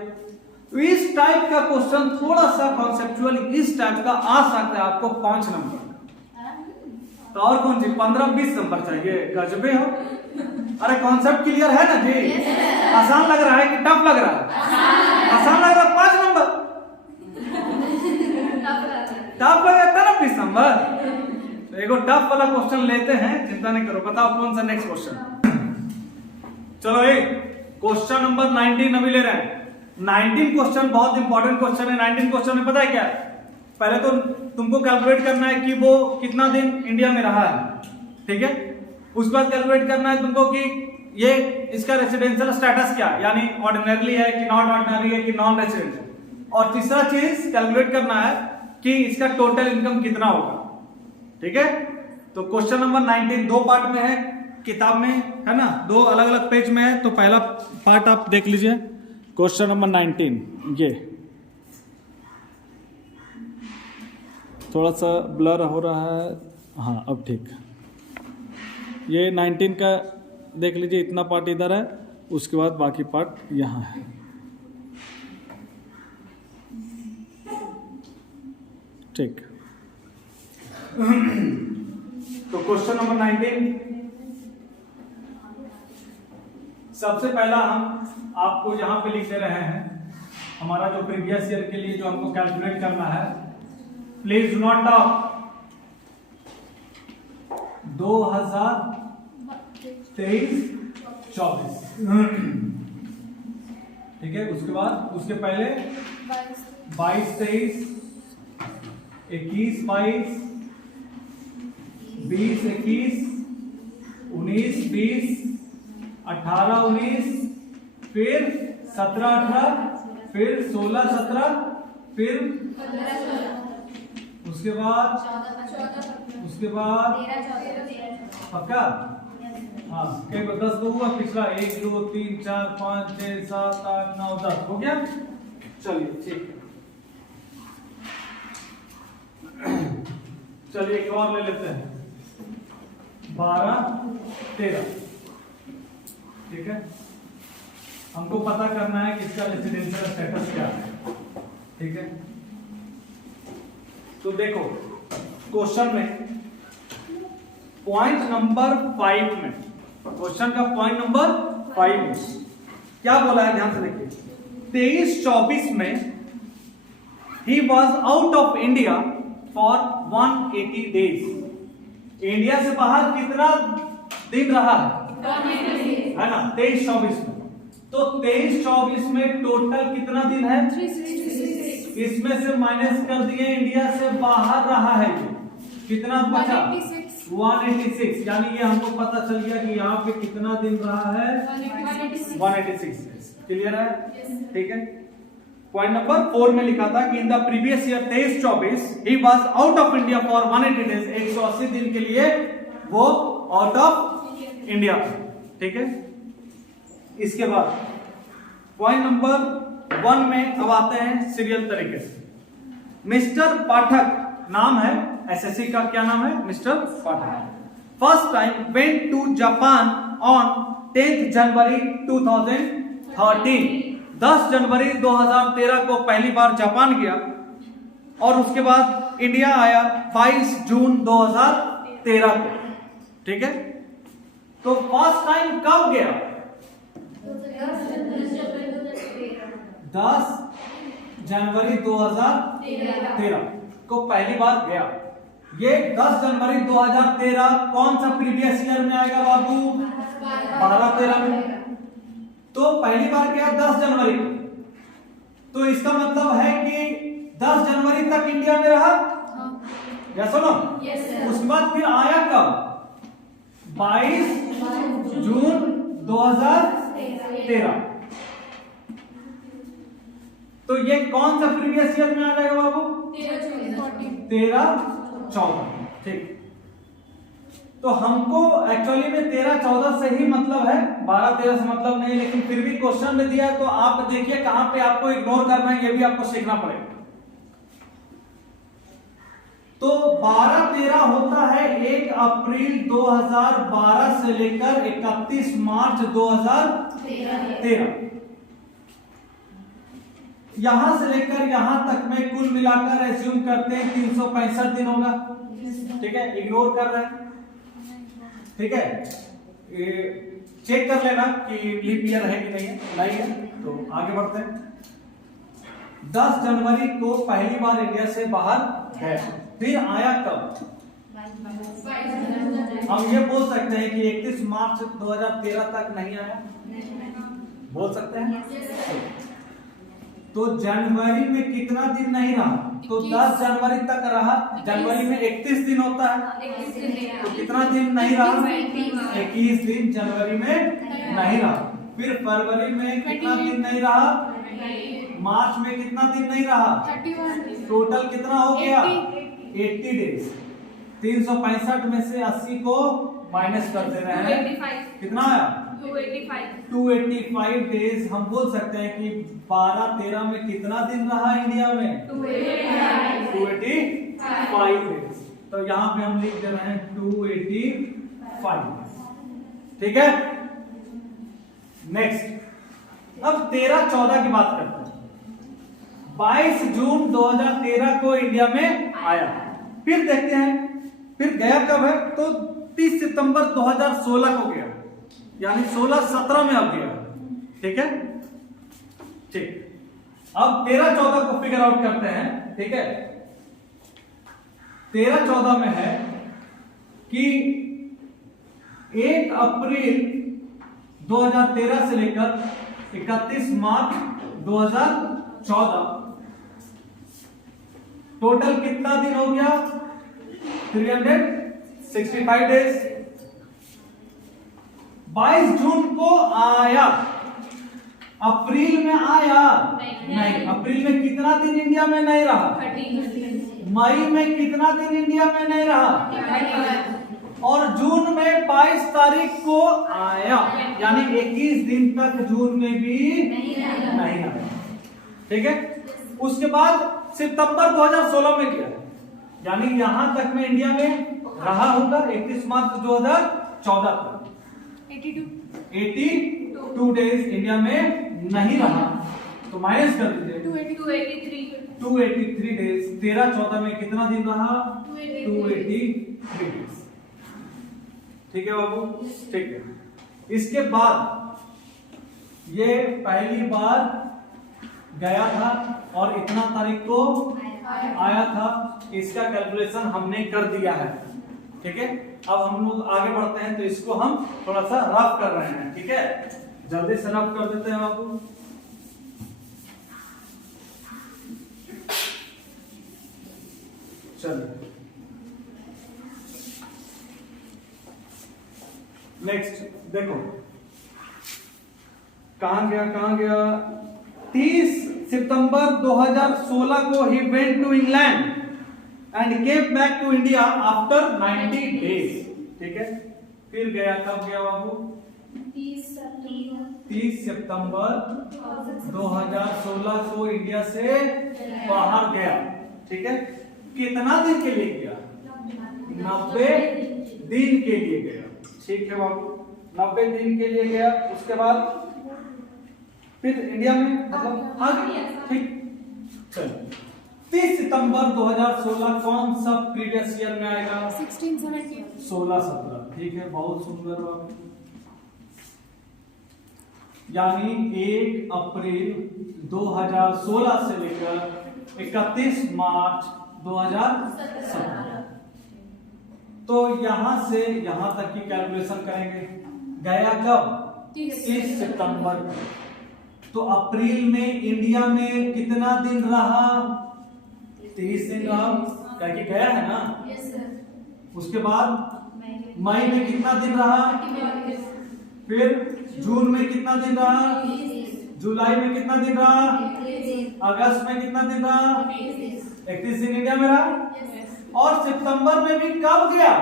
इस टाइप का क्वेश्चन थोड़ा सा कॉन्सेप्चुअल इस टाइप का आ सकता है आपको 5 नंबर का। तो और कौन सी 15-20 नंबर चाहिए? गजबे हो। अरे कॉन्सेप्ट क्लियर है ना जी? आसान लग रहा है कि टफ लग रहा है? आसान लग रहा है 5 नंबर, टफ लग जाता है ना 20 नंबर। तो एगो टफ वाला क्वेश्चन लेते हैं, चिंता नहीं करो। बताओ कौन सा नेक्स्ट क्वेश्चन? चलो एक क्वेश्चन नंबर 19 अभी ले रहे हैं। 19 क्वेश्चन बहुत इंपॉर्टेंट क्वेश्चन है। 19 क्वेश्चन में पता है क्या है? पहले तो तुमको कैलकुलेट करना है कि वो कितना दिन इंडिया में रहा है, ठीक है। उसके बाद कैलकुलेट करना है तुमको कि ये इसका रेसिडेंशियल स्टेटस क्या है, यानी ऑर्डिनरी है कि नॉट ऑर्डिनरी है कि नॉन रेसिडेंशियल। और तीसरा चीज कैलकुलेट करना है कि इसका टोटल इनकम कितना होगा, ठीक है। तो क्वेश्चन नंबर 19 दो पार्ट में है, किताब में है ना, 2 अलग अलग पेज में है। तो पहला पार्ट आप देख लीजिए, क्वेश्चन नंबर 19। ये थोड़ा सा ब्लर हो रहा है, हाँ अब ठीक। ये 19 का देख लीजिए, इतना पार्ट इधर है, उसके बाद बाकी पार्ट यहाँ है। ठीक। तो क्वेश्चन नंबर 19, सबसे पहला हम आपको यहां पे लिख दे रहे हैं हमारा जो प्रीवियस ईयर के लिए जो हमको कैलकुलेट करना है। Please do not talk. 2023-24, ठीक है। उसके बाद उसके पहले 22-23, 21-22, 20-21, 19-20, 18-19, फिर 17-18, फिर 16-17, फिर उसके बाद पक्का? हाँ, 10 तो हुआ, पिछला 1 2 3 4 5 6 7 8 9 10 हो गया। चलिए ठीक है, चलिए एक और ले लेते हैं, 12-13, ठीक है। हमको पता करना है कि इसका रेसिडेंशियल स्टेटस क्या है, ठीक है। तो देखो क्वेश्चन में पॉइंट नंबर 5 में, क्वेश्चन का पॉइंट नंबर 5 में क्या बोला है, ध्यान से देखिए। 23-24 में he was out of India for 180 days. India से बाहर कितना दिन रहा है ना 23-24 में। तो 23-24 में टोटल कितना दिन है? इसमें से माइनस कर दिए, इंडिया से बाहर रहा है कितना बचा? 186। यानी ये हमको पता चल गया कि यहाँ पे कितना दिन रहा है, 186। क्लियर है? ठीक है। पॉइंट नंबर 4 में लिखा था कि in the previous year 23-24 he was out of India for 180 days. 180 दिन के लिए वो आउट ऑफ इंडिया, ठीक है। इसके बाद पॉइंट नंबर 1 में अब आते हैं सीरियल तरीके से। मिस्टर पाठक नाम है, एसएससी का क्या नाम है? Mister Pathak. First time went to Japan on 10 जनवरी 2013। 10 जनवरी 2013 को पहली बार जापान गया और उसके बाद इंडिया आया 22 जून 2013 को, ठीक है। तो फर्स्ट टाइम कब गया? 10 जनवरी 2013 को पहली बार गया। ये 10 जनवरी 2013 कौन सा प्रीवियस ईयर में आएगा बाबू? 12-13 में। तो पहली बार गया 10 जनवरी को, तो इसका मतलब है कि 10 जनवरी तक इंडिया में रहा, या सुनो। उसके बाद फिर आया कब? 22 जून 2013। तो ये कौन सा प्रीवियस ईयर में आ जाएगा बाबू? 13-14, ठीक। तो हमको एक्चुअली में 13-14 से ही मतलब है, 12-13 से मतलब नहीं, लेकिन फिर भी क्वेश्चन में दिया है तो आप देखिए कहां पे आपको इग्नोर करना है, ये भी आपको सीखना पड़ेगा। तो 12-13 होता है 1 अप्रैल 2012 से लेकर 31 मार्च 2013। यहां से लेकर यहां तक में कुल मिलाकर एज्यूम करते हैं 365 दिन होगा, ठीक है, इग्नोर कर रहे हैं, ठीक है, चेक कर लेना कि लीप ईयर है कि नहीं है, नहीं है तो आगे बढ़ते हैं। 10 जनवरी को पहली बार इंडिया से बाहर गए, फिर आया कब? हम ये बोल सकते हैं कि 31 मार्च 2013 तक नहीं आया, बोल सकते हैं। तो जनवरी में कितना दिन नहीं रहा? तो 10 जनवरी तक रहा, जनवरी में 31 दिन होता है, तो कितना दिन नहीं रहा? 21 दिन जनवरी में नहीं रहा। फिर फरवरी में कितना दिन नहीं रहा? मार्च में कितना दिन नहीं रहा? टोटल कितना हो गया? 80 डेज। 365 में से 80 को माइनस कर दे रहे हैं, कितना आया? 285 डेज। हम बोल सकते हैं कि 12-13 में कितना दिन रहा इंडिया में? 285 डेज। तो यहाँ पे हम लिख दे रहे हैं 285, ठीक है। नेक्स्ट, अब 13-14 की बात करते हैं। 22 जून 2013 को इंडिया में आया, फिर देखते हैं फिर गया कब है? तो 30 सितंबर 2016 को गया, यानी 16-17 में अब गया, ठीक है, ठीक। अब 13-14 को फिगर आउट करते हैं, ठीक है। 13-14 में है कि 1 अप्रैल 2013 से लेकर 31 मार्च 2014 टोटल कितना दिन हो गया? 365 डेज। 22 जून को आया, अप्रैल में आया नहीं। अप्रैल में कितना दिन इंडिया में नहीं रहा? मई में कितना दिन इंडिया में नहीं रहा? और जून में 22 तारीख को आया, यानी 21 दिन तक जून में भी नहीं रहा, ठीक है। उसके बाद सितंबर 2016 में गया, यानी यहां तक में इंडिया में रहा होगा 31 मार्च 2014 तक। 82 डेज इंडिया में नहीं रहा, तो माइनस कर दीजिए 283 डेज। 13-14 में कितना दिन रहा? 283 डेज, ठीक है बाबू, ठीक है। इसके बाद ये पहली बार गया था और इतना तारीख को आया था, इसका कैलकुलेशन हमने कर दिया है, ठीक है। अब हम लोग आगे बढ़ते हैं, तो इसको हम थोड़ा सा रफ कर रहे हैं, ठीक है, जल्दी से रफ कर देते हैं बाबू। चलिए नेक्स्ट देखो, कहां गया? 30 सितंबर 2016 को ही went to England and came back to India after 90 days, ठीक है। फिर गया, कब गया बाबू? 30 सितंबर 2016 को इंडिया से बाहर गया, ठीक है। कितना दिन के लिए गया? 90 दिन के लिए गया, ठीक है बाबू, 90 दिन के लिए गया। उसके बाद फिर इंडिया में मतलब आ गया, ठीक। चलो 30 सितंबर 2016 कौन सा प्रीवियस ईयर में आएगा? 16-17, ठीक है, बहुत सुंदर बात। यानी 1 अप्रैल 2016 से लेकर 31 मार्च 2017, तो यहां से यहां तक की कैलकुलेशन करेंगे। गया कब? 30 सितंबर। तो अप्रैल में इंडिया में कितना दिन रहा? 30 दिन रहा, क्योंकि गया है ना। उसके बाद मई में कितना दिन रहा? फिर जून में कितना दिन रहा? जुलाई में कितना दिन रहा? अगस्त में कितना दिन रहा? 31 दिन इंडिया में रहा। और सितंबर में भी कब गया?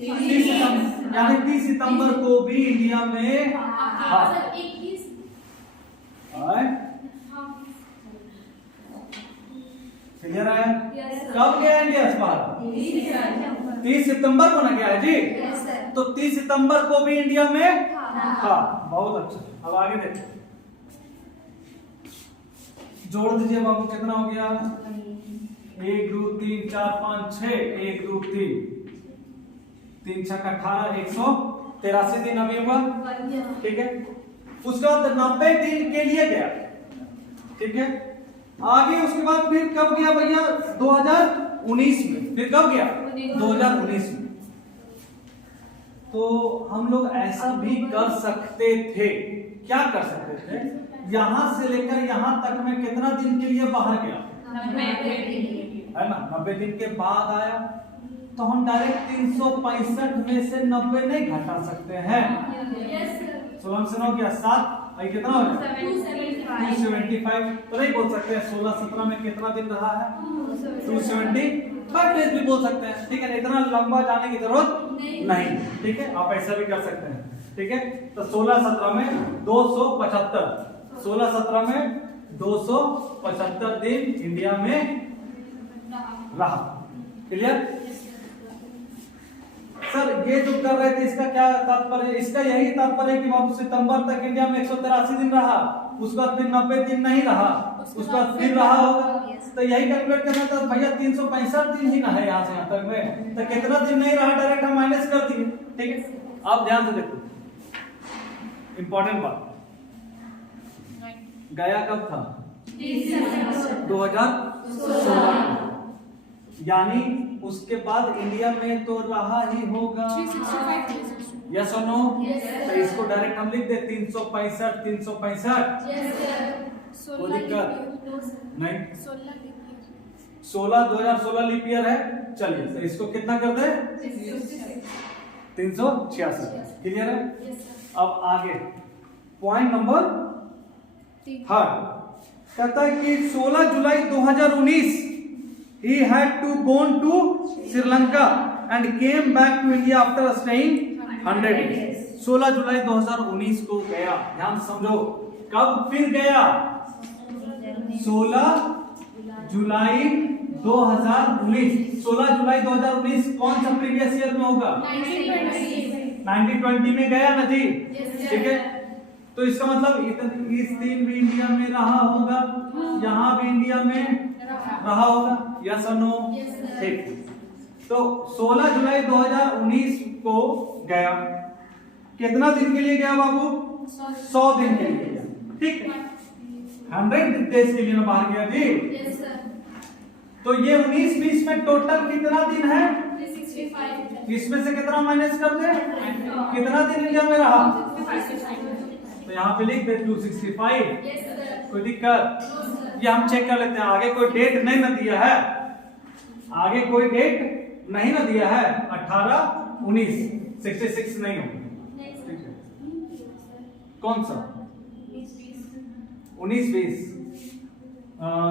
30 सितंबर, यानी 30 सितंबर को भी इंडिया में क्लियर है? कब गया इंडिया से बाहर? 30 सितंबर को ना गया है जी। तो 30 सितंबर को भी इंडिया में था, बहुत अच्छा। अब आगे देखते जोड़ दीजिए बाबू, कितना हो गया? 1 2 3 4 5 6, 1 2 3 3 6 18, 183 दिन अभी हुआ, ठीक है। उसके बाद 90 दिन के लिए गया, ठीक है। आगे उसके बाद फिर कब गया भैया? 2019 में। फिर कब गया? 2019 में। तो हम लोग ऐसा भी कर सकते थे, क्या कर सकते थे? यहां से लेकर यहां तक में कितना दिन के लिए बाहर गया? 90 दिन है ना, 90 दिन के बाद आया, तो हम डायरेक्ट 365 में से 90 नहीं घटा सकते हैं। 16 से 9 गया 7, आई कितना हो गया? 275। तो नहीं बोल सकते हैं 16-17 में कितना दिन रहा है? 275 डेज भी बोल सकते हैं, ठीक है। इतना लंबा जाने की जरूरत नहीं, ठीक है। आप ऐसा भी कर सकते हैं, ठीक है। तो 16-17 में 275, 16-17 में 275 दिन इंडिया में रहा। क्लियर? सर ये जो कर रहे थे इसका क्या तात्पर्य? इसका यही तात्पर्य है कि बाबू सितंबर तक इंडिया में 183 दिन रहा, उसके बाद फिर 90 दिन नहीं रहा, उसके बाद फिर रहा होगा। तो यही कैलकुलेट करना था भैया, 365 दिन ही ना है यहाँ से यहाँ तक में, तो कितना दिन नहीं रहा डायरेक्ट हम माइनस कर दिए, ठीक है। आप ध्यान से देखो, इंपॉर्टेंट बात, गया कब था? 2016, यानी उसके बाद इंडिया में तो रहा ही होगा, यस और नो? तो इसको डायरेक्ट हम लिख दे 365, 365। कोई दिक्कत नहीं? 2016 लीप ईयर है, चलिए तो इसको कितना कर दे? 386। क्लियर है? अब आगे पॉइंट नंबर 3 कहता है कि 16 जुलाई 2019 he had to gone to Sri Lanka and came back to India after staying 100 days. 16 जुलाई 2019 को गया, ध्यान समझो, कब फिर गया? 16 जुलाई 2019। 16 जुलाई 2019 कौन सा प्रीवियस ईयर में होगा? 1920 में गया ना जी, ठीक है। तो इसका मतलब इस दिन भी इंडिया में रहा होगा, यहाँ भी इंडिया में रहा होगा, यस और नो? ठीक। तो 16 जुलाई 2019 को गया, कितना दिन के लिए गया बाबू? 100 दिन के लिए गया, ठीक है। 100 डेज के लिए बाहर गया जी। तो ये 19-20 में टोटल कितना दिन है? 365। इसमें से कितना माइनस कर दे? कितना दिन इंडिया में रहा? तो यहाँ पे लिख दे 265। कोई दिक्कत? ये हम चेक कर लेते हैं, आगे कोई डेट नहीं ना दिया है, आगे कोई डेट नहीं ना दिया है। 18-19 66 नहीं होगा, ठीक है। कौन सा? 19-20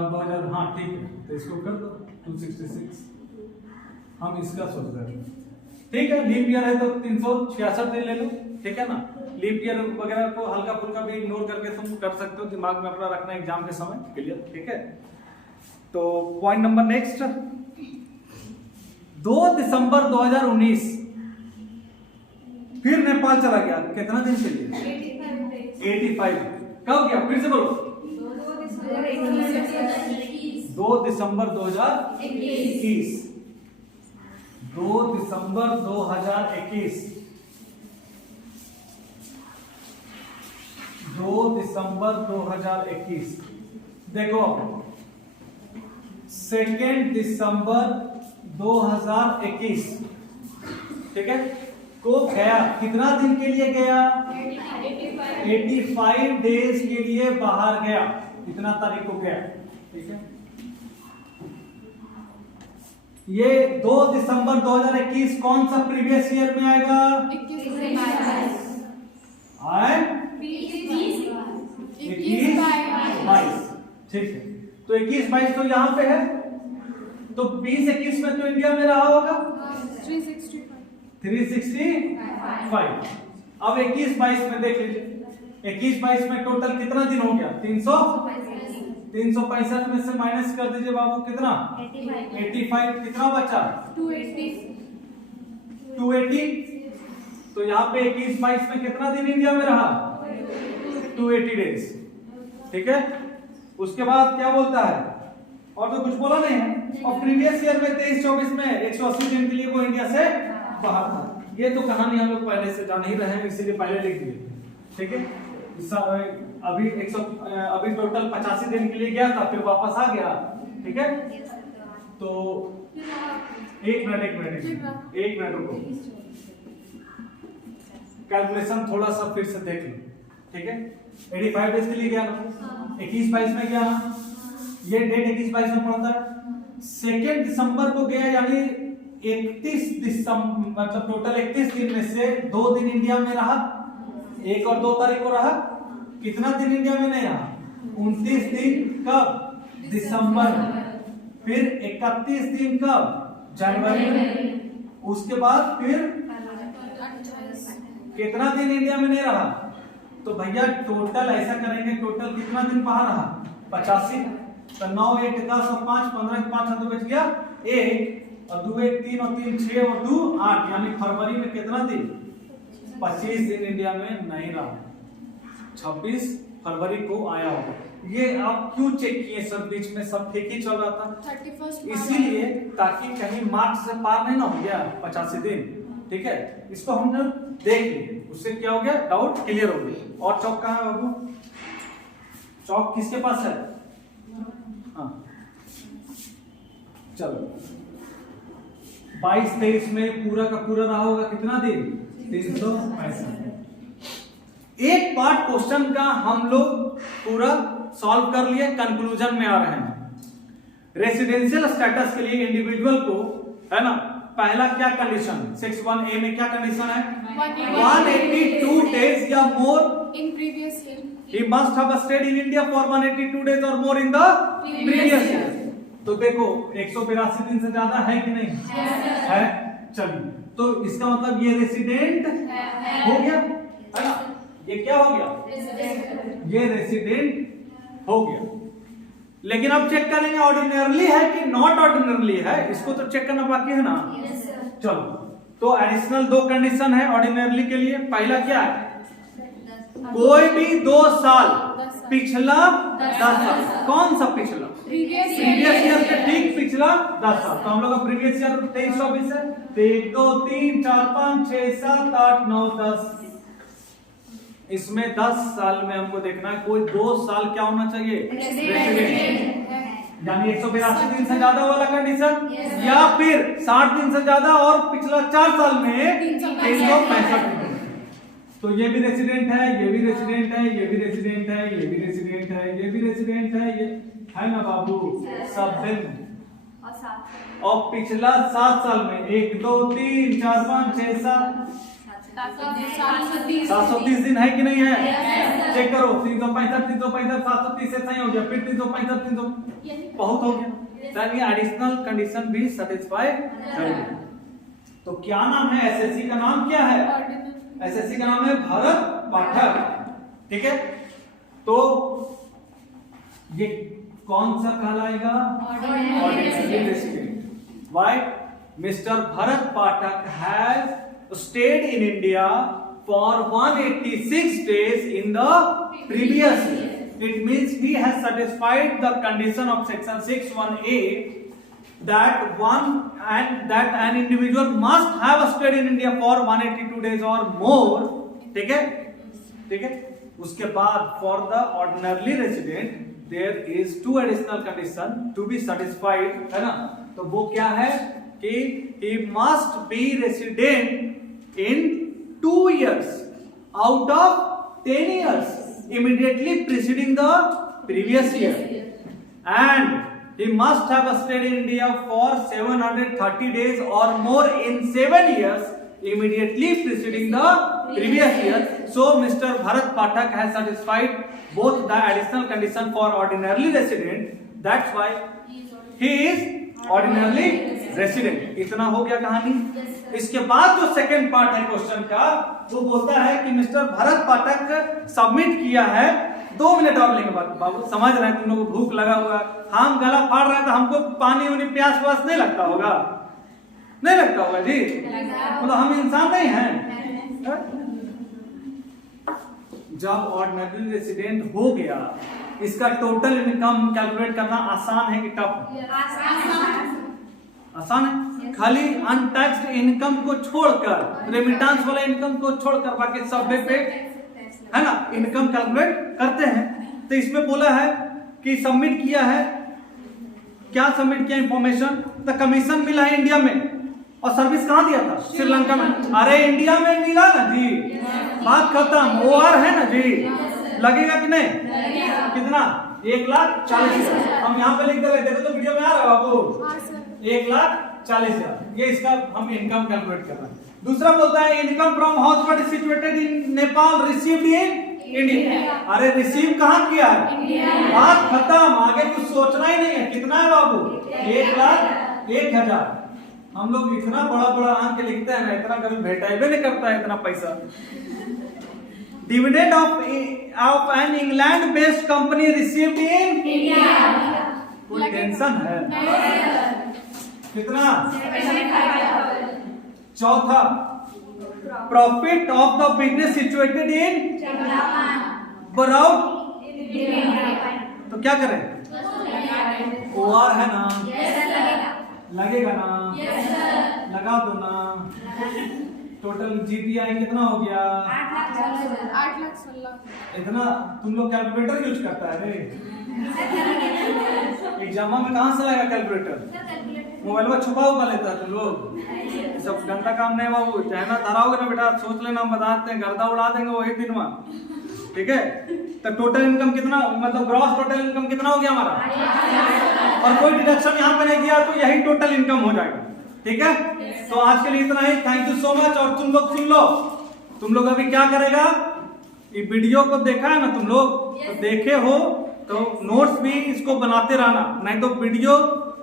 2000, हाँ ठीक है। तो इसको कर दो 266, हम इसका सोच रहे थे, ठीक है। लीप ईयर है तो 366 दिन ले लो, ठीक है ना। लीप ईयर वगैरह को हल्का फुल्का भी इग्नोर करके तुम कर सकते हो, दिमाग में अपना रखना एग्जाम के समय, क्लियर, ठीक है। तो पॉइंट नंबर नेक्स्ट, 2 दिसंबर 2019 फिर नेपाल चला गया, कितना दिन के लिए? 85। कब गया? फिर से बोलो। 2 दिसंबर 2021। 2 दिसंबर 2021। 2 दिसंबर 2021। देखो 2 दिसंबर 2021, ठीक है, को गया, कितना दिन के लिए गया? 85 डेज के लिए बाहर गया, कितना तारीख को गया, ठीक है। ये 2 दिसंबर 2021 कौन सा प्रीवियस ईयर में आएगा? 21-22, ठीक है। तो 21-22 तो यहाँ पे है, तो 20-21 में तो इंडिया में रहा होगा 365। अब 21-22 में देख लीजिए, 21-22 में टोटल कितना दिन हो गया? 365 में से माइनस कर दीजिए बाबू, कितना? 85। कितना बचा? 280। तो यहाँ पे 21-22 में कितना दिन इंडिया में रहा? 280 डेज, ठीक है। उसके बाद क्या बोलता है, और तो कुछ बोला नहीं है। और प्रीवियस ईयर में 23-24 में 180 दिन के लिए वो इंडिया से बाहर था। ये तो कहानी हम लोग पहले से जान ही रहे हैं, इसीलिए पहले लिख दिए, ठीक है। अभी टोटल 85 दिन के लिए गया था, फिर वापस आ गया, ठीक है। तो एक मिनट रुको, कैलकुलेशन थोड़ा सा फिर से देख लो, ठीक है। 85 डेज के लिए गया ना, 21-22 में गया ना, ये डेट 21-22 में पड़ता है। 2 दिसंबर को गया, यानी 31 दिसंबर, मतलब टोटल 31 दिन में से 2 दिन इंडिया में रहा, 1 और 2 तारीख को रहा। कितना दिन इंडिया में नहीं रहा? 29 दिन कब? दिसंबर में। फिर 31 दिन कब? जनवरी में। उसके बाद फिर कितना दिन इंडिया में नहीं रहा? तो भैया टोटल ऐसा करेंगे, टोटल कितना दिन बाहर रहा? 85। तो 9 1 10 और 5 15 5 तो बच गया 1 और 2 1 3 और 3 6 और 2 8, यानी फरवरी में कितना दिन? 25 दिन इंडिया में नहीं रहा। 26 फरवरी को आया होगा। ये आप क्यों चेक किए सर? बीच में सब ठीक ही चल रहा था, 31 इसीलिए ताकि कहीं मार्च से पार नहीं ना हो गया 85 दिन, ठीक है। इसको हमने देख लिया, उससे क्या हो गया? डाउट क्लियर हो गया। और चौक कहाँ है बाबू? चौक किसके पास है? हाँ चलो, 22-23 में पूरा का पूरा रहा होगा कितना दिन? 365। एक पार्ट क्वेश्चन का हम लोग पूरा सॉल्व कर लिए, कंक्लूजन में आ रहे हैं। रेसिडेंशियल स्टेटस के लिए इंडिविजुअल को, है ना, पहला क्या कंडीशन? 61A में क्या कंडीशन है? 182 डेज या more in previous year, he must have stayed in India for 182 days or more in the previous year। तो देखो 182 दिन से ज्यादा है कि नहीं? है। चलिए, तो इसका मतलब ये रेसिडेंट हो गया, है ना। ये क्या हो गया? ये रेसिडेंट हो गया। लेकिन अब चेक करेंगे ऑर्डिनरली है कि नॉट ऑर्डिनरली है, इसको तो चेक करना बाकी है ना। चलो, तो एडिशनल 2 कंडीशन है ऑर्डिनरली के लिए। पहला क्या है? कोई भी 2 साल पिछला 10 साल। कौन सा पिछला? प्रीवियस ईयर के ठीक पिछला 10 साल। तो हम लोग का प्रीवियस ईयर 23-24 है। 1 2 3 4 5 6 7 8 9 10। इसमें 10 साल में हमको देखना है कोई 2 साल क्या होना चाहिए? रेसिडेंट, यानी 182 दिन से ज्यादा वाला कंडीशन, या फिर 60 दिन से ज्यादा और पिछला 4 साल में 365 दिन। तो ये भी रेसिडेंट है, ये भी रेसिडेंट है, ये भी रेसिडेंट है, ये भी रेसिडेंट है, ये भी रेसिडेंट है, ये है ना बाबू, सब दिन। और पिछला 7 साल में 1 2 3 4 5 6 7 730 दिन है कि नहीं है? चेक करो, 365 365 730 से सही हो गया, फिर 365 300 बहुत हो गया। यानी एडिशनल कंडीशन भी सेटिस्फाई कर गया। तो क्या नाम है? एसएससी का नाम क्या है? एसएससी का नाम है भरत पाठक, ठीक है। तो ये कौन सा कहलाएगा? Ordinary resident. Why? Mister Bharat Pathak has stayed in India for 186 days in the previous year. It means he has satisfied the condition of section 61A that an individual must have stayed in India for 182 days or more, ठीक है, ठीक है। उसके बाद for the ordinarily resident there is 2 additional condition to be satisfied, है ना। तो वो क्या है कि he must be resident in 2 years out of 10 years immediately preceding the previous year, and he must have stayed in India for 730 days or more in 7 years immediately preceding the previous year. So Mr. Bharat Pathak has satisfied both the additional condition for ordinarily resident, that's why he is ordinarily resident। इतना हो गया कहानी। इसके बाद जो सेकंड पार्ट है क्वेश्चन का, वो बोलता है कि मिस्टर भरत पाठक सबमिट किया है। 2 मिनट और लेंगे बाबू, समझ रहे हैं तुम लोगों को भूख लगा होगा, हम गला फाड़ रहे हैं तो हमको पानी उनी प्यास व्यास नहीं लगता होगा? नहीं लगता होगा जी, मतलब हम इंसान नहीं हैं। जब ऑर्डिनरी रेसिडेंट हो गया, इसका टोटल इनकम कैलकुलेट करना आसान है कि टफ? आसान है। खाली अनटैक्स्ड इनकम को छोड़कर, रेमिटेंस वाला इनकम को छोड़कर बाकी सब पे है ना इनकम कैलकुलेट करते हैं। तो इसमें बोला है कि सबमिट किया है, क्या सबमिट किया इंफॉर्मेशन, द कमीशन मिला है इंडिया में, और सर्विस कहाँ दिया था? श्रीलंका में। अरे इंडिया में मिला ना जी, बात खत्म। OR है ना जी, लगेगा कि नहीं? कितना? 1,40,000। हम यहाँ पे लिख दे रहे, देखो तो वीडियो में आ रहा है बाबू, 1,40,000। ये इसका हम इनकम कैलकुलेट कर रहे हैं। दूसरा बोलता है income from house what is situated in Nepal received in India. अरे रिसीव कहाँ किया है? बात खत्म, आगे कुछ सोचना ही नहीं है। कितना है बाबू? 1,01,000। हम लोग इतना बड़ा बड़ा आंक लिखते हैं ना, इतना कभी भेटाइबे नहीं करता है इतना पैसा। Dividend of an England based company received in India. कोई टेंशन है? कितना? चौथा, profit of the business situated in abroad. तो क्या करें? OR है ना? लगेगा ना? लगा दो ना। टोटल GPI कितना हो गया? 8,16,000। इतना तुम लोग कैलकुलेटर यूज करता है रे? एग्जाम में कहाँ से लाएगा कैलकुलेटर? मोबाइल में छुपा हुआ लेता है तुम लोग। सब गंदा काम नहीं बाबू, चाहे ना धराओगे ना बेटा, सोच लेना, हम बताते हैं, गर्दा उड़ा देंगे वही दिन में। ठीक है, तो टोटल इनकम कितना, मतलब ग्रॉस टोटल इनकम कितना हो गया हमारा? और कोई डिडक्शन यहाँ पे नहीं किया तो यही टोटल इनकम हो जाएगा। ठीक है, तो आज के लिए इतना ही। Thank you so much. और तुम लोग सुन लो, तुम लोग अभी क्या करेगा, ये वीडियो को देखा है ना तुम लोग, तो देखे हो तो नोट्स भी इसको बनाते रहना, नहीं तो वीडियो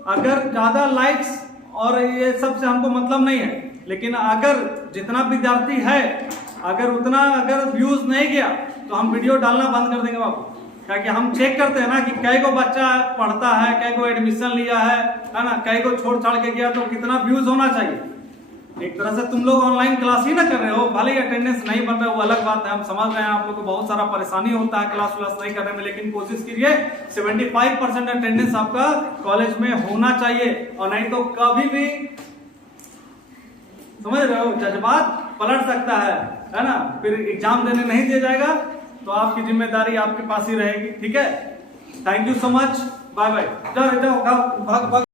अगर ज्यादा लाइक्स और ये सब से हमको मतलब नहीं है, लेकिन अगर जितना विद्यार्थी है अगर उतना अगर व्यूज नहीं गया तो हम वीडियो डालना बंद कर देंगे बाबू। क्योंकि हम चेक करते हैं ना कि कई को बच्चा पढ़ता है, कई को एडमिशन लिया है ना, कई को छोड़ छाड़ के गया, तो कितना व्यूज होना चाहिए। एक तरह से तुम लोग ऑनलाइन क्लास ही ना कर रहे हो, भले ही अटेंडेंस नहीं बन रहा है वो अलग बात है, हम समझ रहे हैं आप लोग को बहुत सारा परेशानी होता है क्लास व्लास नहीं करने में, लेकिन कोशिश कीजिए 75% अटेंडेंस आपका कॉलेज में होना चाहिए। और नहीं तो कभी भी समझ रहे हो जज्बात पलट सकता है ना, फिर एग्जाम देने नहीं दिया जाएगा तो आपकी जिम्मेदारी आपके पास ही रहेगी। ठीक है, thank you so much, bye bye. जाओ जाओ भाग भाग।